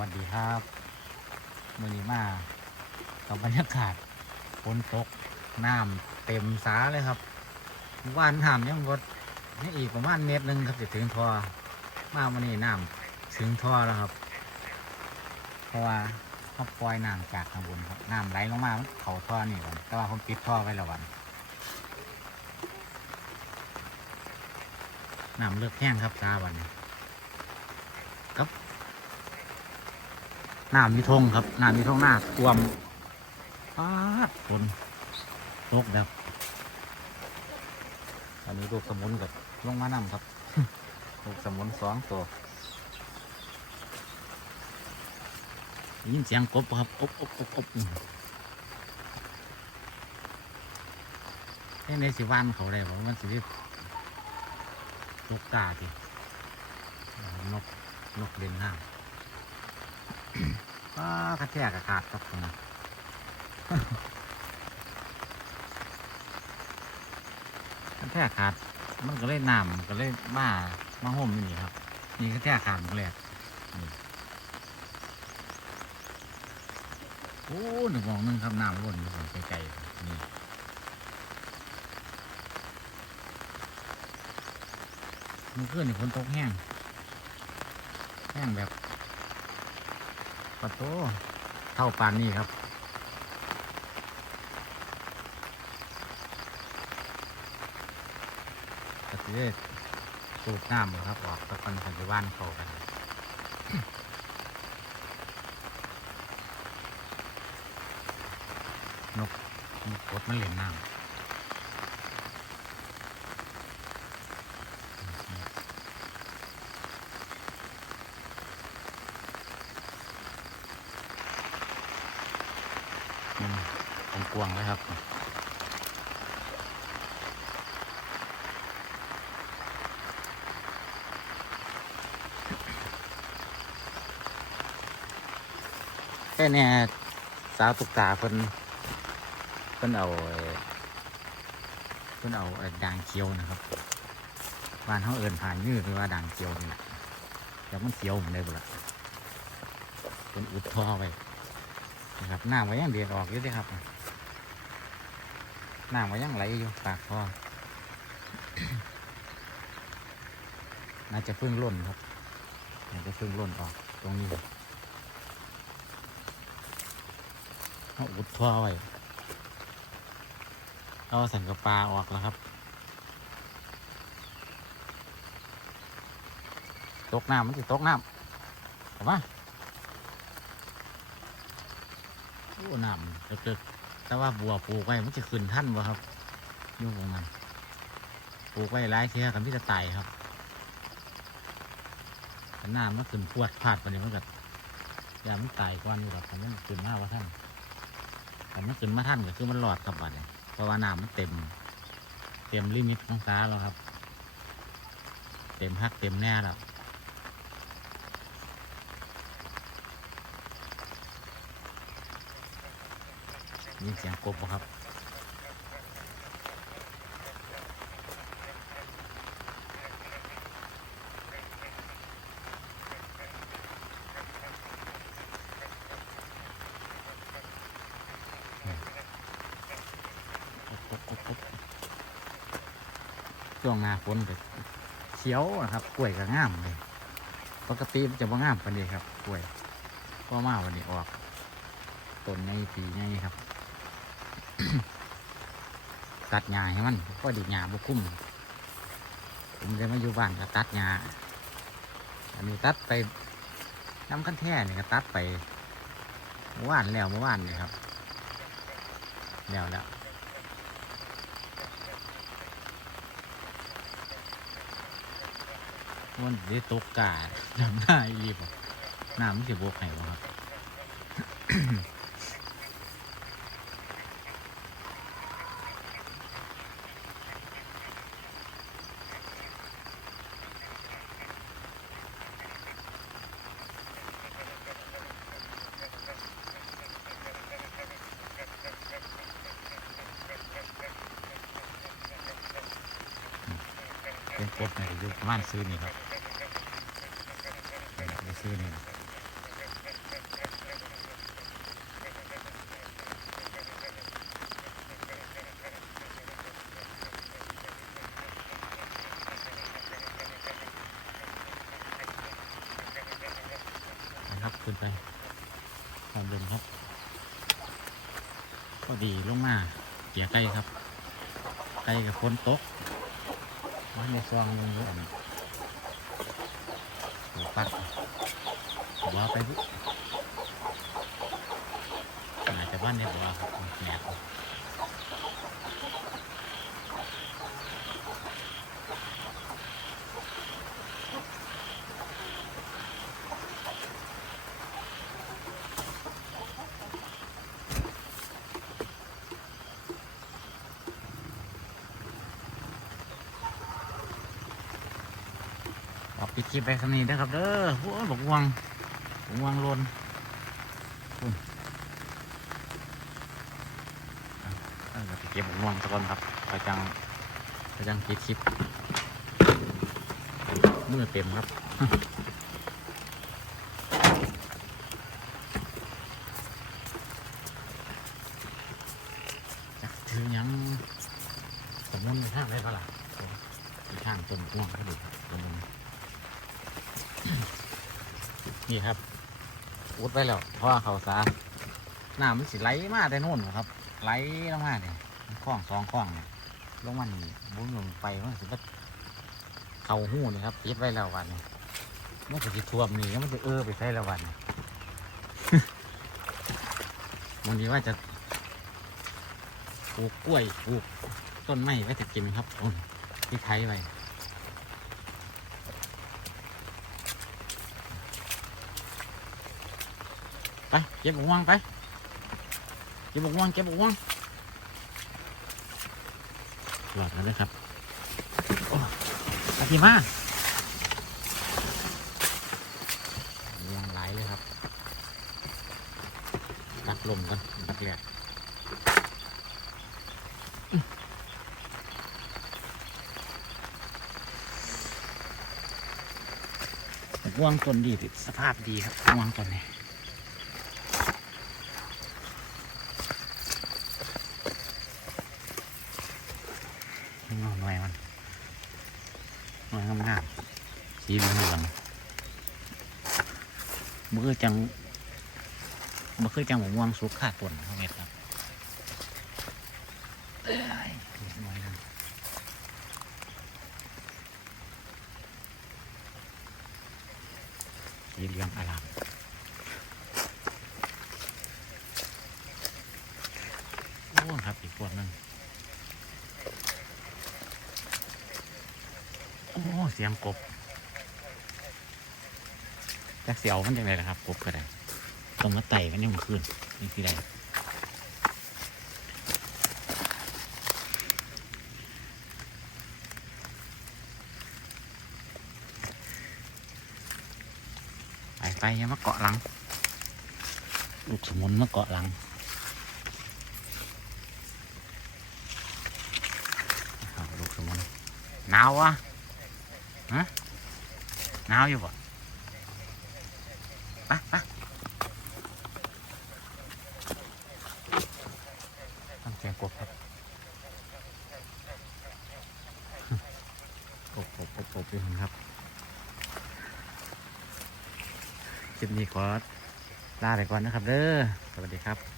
วัสดีครับมือนี้มากับบรรยากาศฝนตกน้ำเต็มสาเลยครับว่านน้ำยังบดนี่อีกประมาณเมตรหนึ่งครับจะถึงทอมาวันนี้น้ำถึงทอแล้วครับ เพราะว่าเขาปล่อยน้ำจากข้างบนครับน้ำไหลลงมาเขาท่อนี่ก่อนแต่ว่าผมปิดท่อไว้แล้ววันน้ำเลือกแห้งครับซาวันนี้ หน้ำมีทงครับหน้ำมีทงหน้าท่วมปาดฝนตกแบบอันนี้ลูกสมุนกับลงมาน้ำครับลูกสมุนสองตัวได้ยินเสียงกบครับอบอบอบอบแค่ในสิวันเขาได้ผมมันสิตกกาทีนกนกเล่นน้ำ ก็กระแทกกระขาดครับผมกระแทกขาด มันก็เลยน้ำก็เลยมามาห่มนี่ครับ นี่กระแทกขาดเลยโอ้หนึ่งมองหนึงครับน้ำล้นอยู่ไกลๆนี่มันขึ้นนี่ฝนตกแห้ง แห้งแบบ ปะโตเท่าปานนี้ครับกระเทียสูบน้ำอยู่ครับ ออกตะกันสันติวันเข้ากันนกนกกดมันเล่นน้ำอืม กวางๆเลยครับแค่เนี่ยสาวตุกตาเพิ่นเพิ่นเอาเพิ่นเอาด่างเขียวนะครับบ้านเขาเอินผ่านยืดหรือว่าด่างเขียวนี่แหละแต่มันเขียวเหมือนได้บ่ละเพิ่นอุดท่อไว้นะครับน้ำไว้ยังเดือดออกอยู่เด้ครับ น้ำไว้ยังไหลอยู่ปากท่อน่าจะเพิ่งล่นครับ น่าจะเพิ่งล่นออกตรงนี้เอาอุดท่อไว้เอาสันกระปลาออกแล้วครับ ตกน้ำมันจะตกน้ำเห็นปะโอ้น้ำเกิด แต่ว่าบัวปลูกไว้มันจะขึ้นท่านบ่ครับยุ่งของมันปลูกไว้หลายเทียกันที่จะตายครับแต่น้ำมันขึ้นพวดพลาดไปนี่มันก็ยามันตายก่อนอยู่ครับมันขึ้นมากว่าท่านผมมันขึ้นมาท่านก็คือมันหลอดครับบัดนี้เพราะว่าน้ำมันเต็ม เต็มลิมิตของสาแล้วครับ เต็มพักเต็มแน่แล้ว ยินเสียงกบครับช่วงหน้าฝนก็เขียวนะครับกล้วยก็งามเลยปกติจะว่างามปานนี้ครับกล้วยก็มาวันนี้ออกต้นในปีในครับ ตัดหญ้าให้มันก็ดีหญ้าบุคุ้มผมเลยมาอยู่บ้านก็ตัดหญ้าอันนี้ตัดไปน้ำขั้นแท่นี่ก็ตัดไปเมื่อวานแล้วเมื่อวานนี่ครับแล้วแล้วมันได้ตกกาดำหน้าอีบน้ำมันจะบกไห้บ่ครับ นกบเนยอยู่านซื้อนี่ครับนี่ซื้อนี่ครับขึ้นไปตามดิมครับพอดีลงมาเกี่ยใกล้ครับใกล้กับฝนตก มันในซองลงด้วยอันนี้โอ้ปักบัวไปบุอาจจะบ้านเนี่ยบัวครับแหนบ เอาปิดคลิปไปสนี้นะครับเด้อโอ้ยบอกวงบอกวงลนเราจะเก็บบอกวงสักก่อนครับไปจังไปจังปิดคลิปมือเต็มครับจักถือยังสมมุนในทางได้ปะล่ะในทางต้นม่วงก็ดีครับสมมุ นี่ครับ อุดไปแล้ว เพราะว่าเขาสาน้ำมันสิไหลมาแต่นู่นครับ ไหลลงมาเนี่ยคลองสองคลองเนี่ยลงมานี่บุ้นลงไปมันสิว่าเขาหู้นี่ครับปิดไว้แล้ววันนี้มันจะสิท่วมนี่แล้วมันจะเออไปใส่แล้ววันนี้วันนี้ว่าจะปลูกกล้วยปลูกต้นไม้ไว้จะกินครับที่ไทยไว้ ไปเก็บบุกวางไปเก็บบุกวางเก็บบุกวางหลอดแล้วเลยครับโอ้อาทิมายังไหลเลยครับตักลมกันตักแดดอื้อบุกว่างต้นดีสภาพดีครับว่างต้นนี้ งอหน่อยมัน หน่อยงามๆสีเหลืองๆมันคือจังมันคือจังหม่วงสุกขาดต้นเขาเม็ดครับสีเหลืองอลามโอ้ครับอีกพวกนึง โอ้ เสียงกบจากเสียวมันยังไงล่ะครับกบก็ได้ตรงมาไต่มันยังขึ้นนี่คือใดไปไปยังมาเกาะหลัง ลูกสมุนมาเกาะหลังลูกสมุนหนาววะ หนาวอยู่บ่ไปไปทำเสียงกบครับกบกบกบกบอยู่ครับคลิปนี้ขอลาไปก่อนนะครับเด้อสวัสดีครับ